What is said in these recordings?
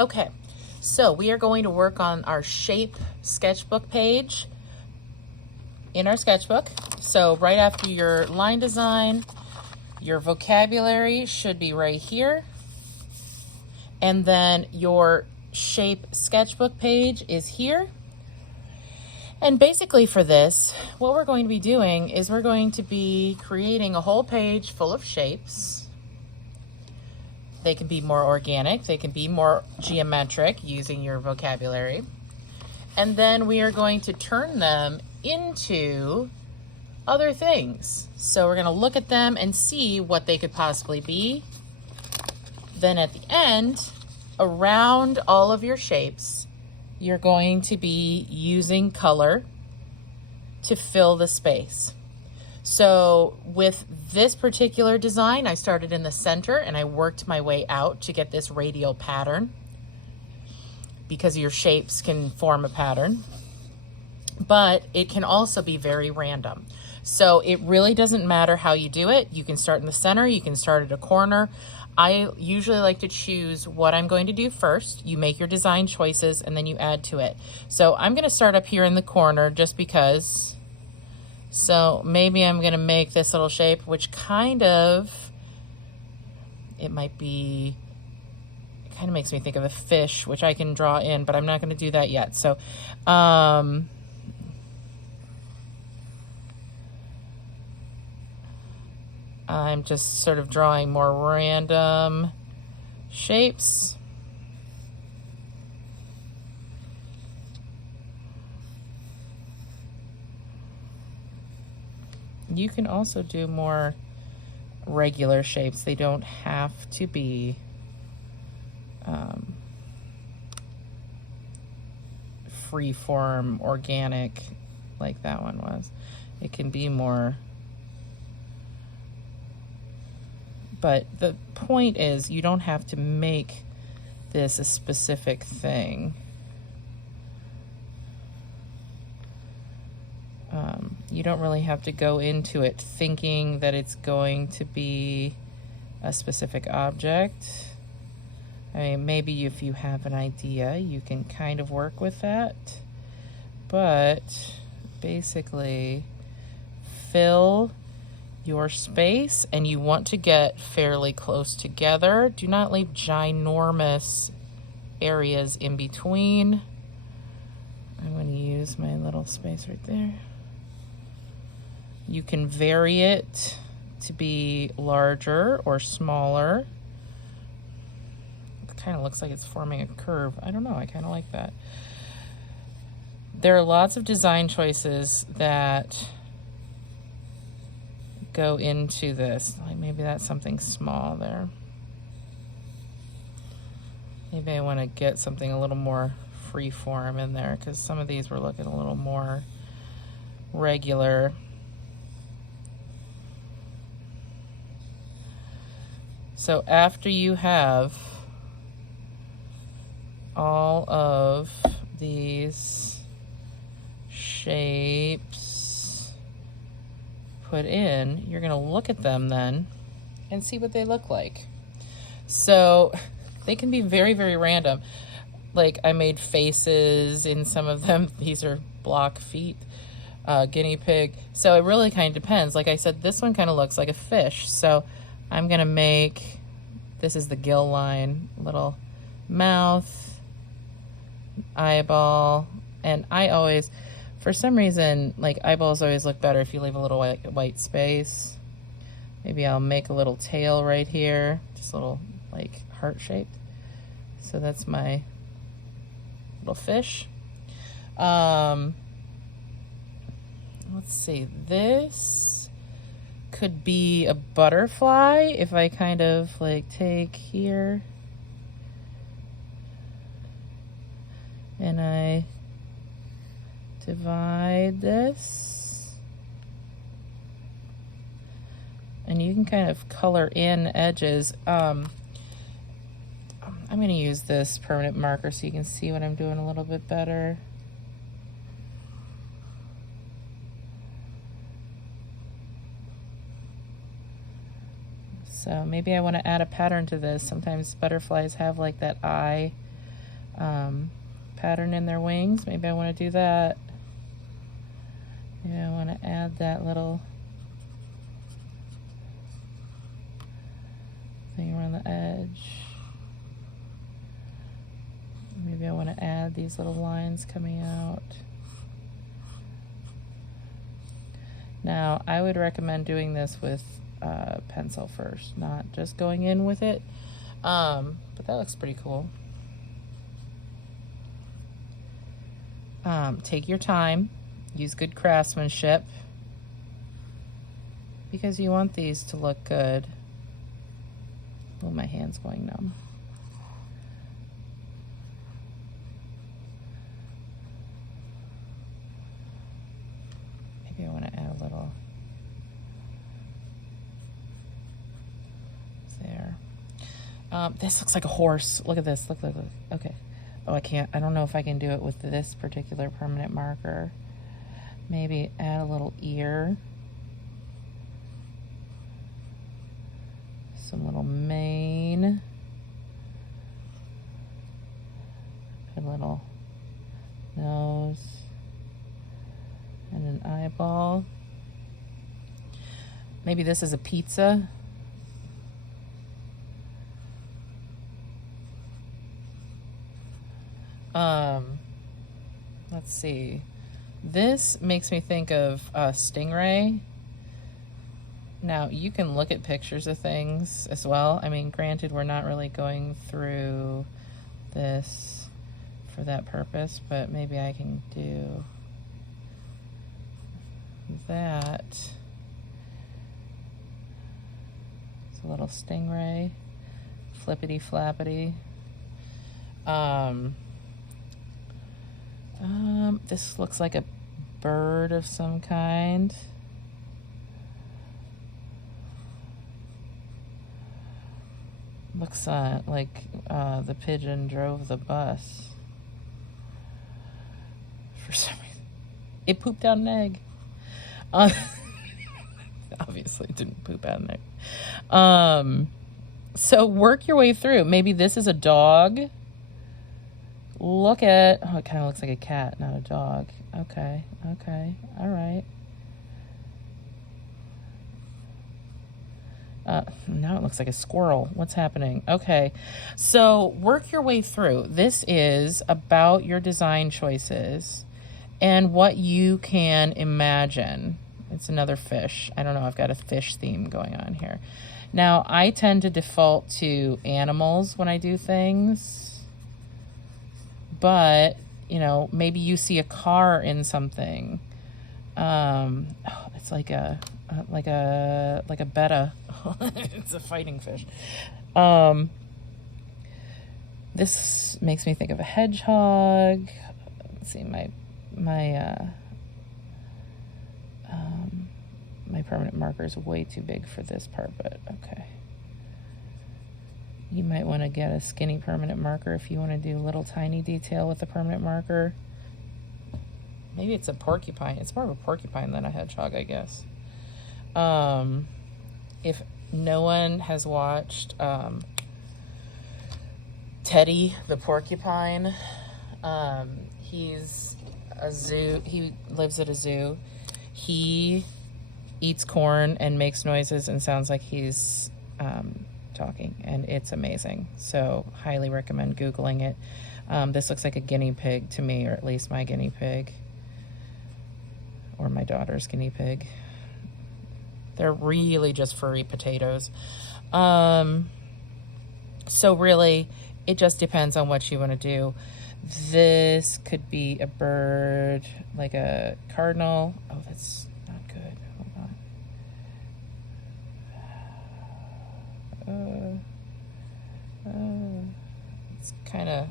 Okay, so we are going to work on our shape sketchbook page in our sketchbook. So right after your line design, your vocabulary should be right here. And then your shape sketchbook page is here. And basically for this, what we're going to be doing is we're going to be creating a whole page full of shapes. They can be more organic, they can be more geometric using your vocabulary. And then we are going to turn them into other things. So we're going to look at them and see what they could possibly be. Then at the end, around all of your shapes, you're going to be using color to fill the space. So with this particular design, I started in the center and I worked my way out to get this radial pattern, because your shapes can form a pattern, but it can also be very random. So it really doesn't matter how you do it. You can start in the center, you can start at a corner. I usually like to choose what I'm going to do first. You make your design choices and then you add to it. So I'm going to start up here in the corner just because. So maybe I'm going to make this little shape, which kind of makes me think of a fish, which I can draw in, but I'm not going to do that yet. So I'm just sort of drawing more random shapes. You can also do more regular shapes. They don't have to be free form, organic, like that one was. It can be more. But the point is, you don't have to make this a specific thing. You don't really have to go into it thinking that it's going to be a specific object. I mean, maybe if you have an idea, you can kind of work with that. But basically, fill your space, and you want to get fairly close together. Do not leave ginormous areas in between. I'm going to use my little space right there. You can vary it to be larger or smaller. It kind of looks like it's forming a curve. I don't know, I kind of like that. There are lots of design choices that go into this. Like maybe that's something small there. Maybe I want to get something a little more free form in there, because some of these were looking a little more regular. So after you have all of these shapes put in, you're going to look at them then and see what they look like. So they can be very, very random. Like I made faces in some of them. These are block feet, guinea pig. So it really kind of depends. Like I said, this one kind of looks like a fish. So I'm going to make, this is the gill line, little mouth, eyeball, and I always, for some reason, like eyeballs always look better if you leave a little white space. Maybe I'll make a little tail right here, just a little like heart shaped. So that's my little fish. Let's see, this could be a butterfly if I kind of like take here and I divide this, and you can kind of color in edges. I'm going to use this permanent marker so you can see what I'm doing a little bit better. So maybe I want to add a pattern to this. Sometimes butterflies have like that eye pattern in their wings. Maybe I want to do that. Maybe I want to add that little thing around the edge. Maybe I want to add these little lines coming out. Now, I would recommend doing this with pencil first, not just going in with it. But that looks pretty cool. Take your time. Use good craftsmanship, because you want these to look good. Oh, my hand's going numb. Maybe I want to add a little there. This looks like a horse. Look at this. Look. Okay. Oh, I can't. I don't know if I can do it with this particular permanent marker. Maybe add a little ear. Some little mane. A little nose. And an eyeball. Maybe this is a pizza. Let's see. This makes me think of stingray. Now, you can look at pictures of things as well. I mean, granted, we're not really going through this for that purpose, but maybe I can do that. It's a little stingray, flippity flappity. This looks like a bird of some kind. Looks like the pigeon drove the bus. For some reason. It pooped out an egg. Obviously it didn't poop out an egg. So work your way through. Maybe this is a dog. Look at, oh, it kind of looks like a cat, not a dog. Okay, all right. Now it looks like a squirrel. What's happening? Okay, so work your way through. This is about your design choices and what you can imagine. It's another fish. I don't know, I've got a fish theme going on here. Now, I tend to default to animals when I do things. But, you know, maybe you see a car in something. It's like a betta. It's a fighting fish. This makes me think of a hedgehog. Let's see, my permanent marker is way too big for this part, but okay. You might want to get a skinny permanent marker if you want to do a little tiny detail with a permanent marker. Maybe it's a porcupine. It's more of a porcupine than a hedgehog, I guess. If no one has watched Teddy the porcupine, he's a zoo. He lives at a zoo. He eats corn and makes noises and sounds like he's talking, and it's amazing. So highly recommend Googling it. This looks like a guinea pig to me, or at least my guinea pig, or my daughter's guinea pig. They're really just furry potatoes. So really, it just depends on what you want to do. This could be a bird, like a cardinal. Oh, that's not good. Hold on. It's kind of,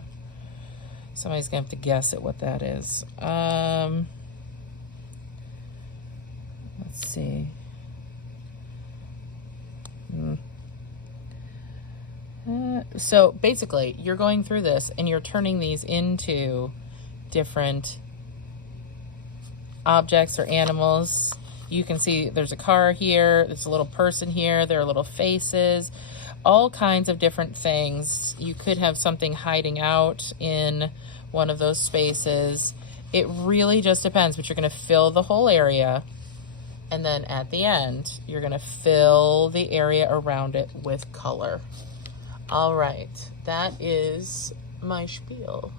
somebody's gonna have to guess at what that is. Let's see. So basically, you're going through this and you're turning these into different objects or animals. You can see there's a car here, there's a little person here, there are little faces. all kinds of different things. You could have something hiding out in one of those spaces. It really just depends, but you're going to fill the whole area. And then at the end, you're going to fill the area around it with color. All right, that is my spiel.